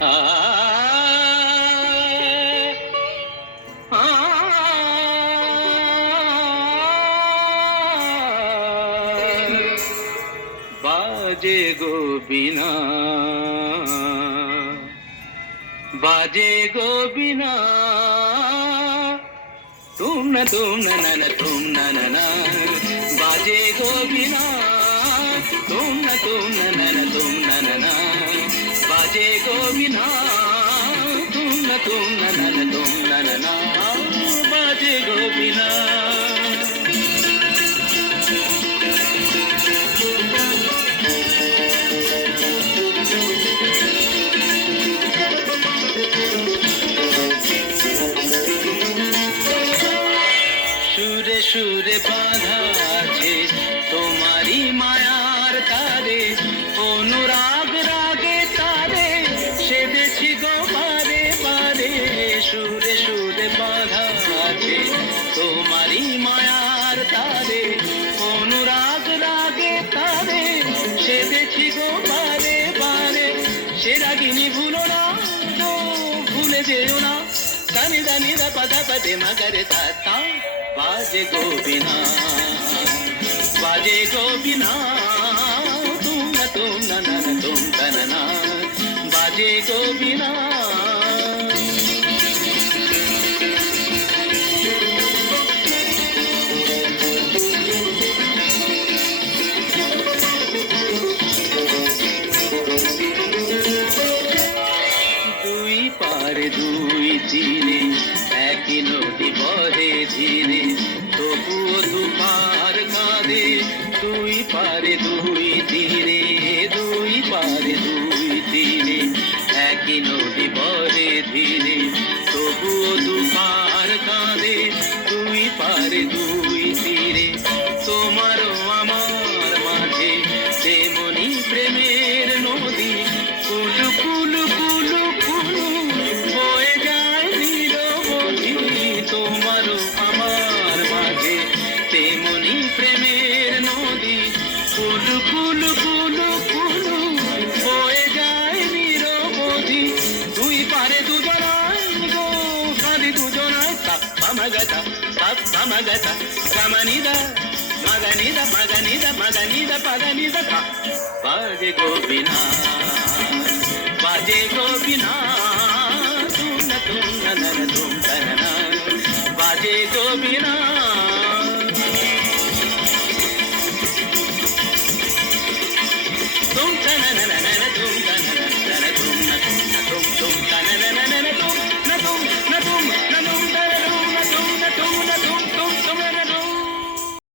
আ আ বাজে গো বীণা, বাজে গো বীণা, তুম না না তুম না না না, বাজে গো বীণা, তুম না না তুম না না না, বাজে গো বীণা, তুম না না না তুম না না না, বাজে গো বীণা। সুরে সুরে বাঁধা আছে তোমারি মায়ার তারে, অনুরাগ রাগে তারে সেধেছি গো বারে বারে। সুরে সুরে বাঁধা আছে তোমারি মায়ার তারে, অনুরাগ রাগে তারে সেধেছি গো বারে বারে। সে রাগিনী ভুলো না, ও ভুলে যেও না, কানি দানি দা পদা পদে মগরে তা তা। বাজে গো বীণা, বাজে গো বীণা, তুম না তুম না না না তুম না না, বাজে গো বীণা। দুই পারে দুই তীরে একই নদী বহে ধীরে, তবুও দুপার কাঁদে। দুই পারে দুই তীরে, দুই পারে দুই তীরে একই নদী বহে ধীরে, তবুও দুপার কাঁদে। দুই পারে দুই তীরে তোমারও আমার মাঝে তেমনি প্রেমের নদী, কুলু কুলু কুলু কুলু বয়ে যায় নিরবধি। তোমারও আমার মাঝে তেমনি প্রেমের নদী, কুলু কুলু কুলু কুলু বয়ে যায় নিরবধি। দুই পারে দুজনায় গো কাঁদি দুজনায়, মগতা মগতা কামানিদা মগনিদা মগনিদা মগনিদা পগনিদা কা। বাজে গো বীণা, বাজে গো বীণা, তুম না না না তুম না না, বাজে গো বীণা। तुम ना ना ना ना तुम ना ना ना तुम ना तुम ना तुम तुम ना ना ना ना तुम ना तुम ना तुम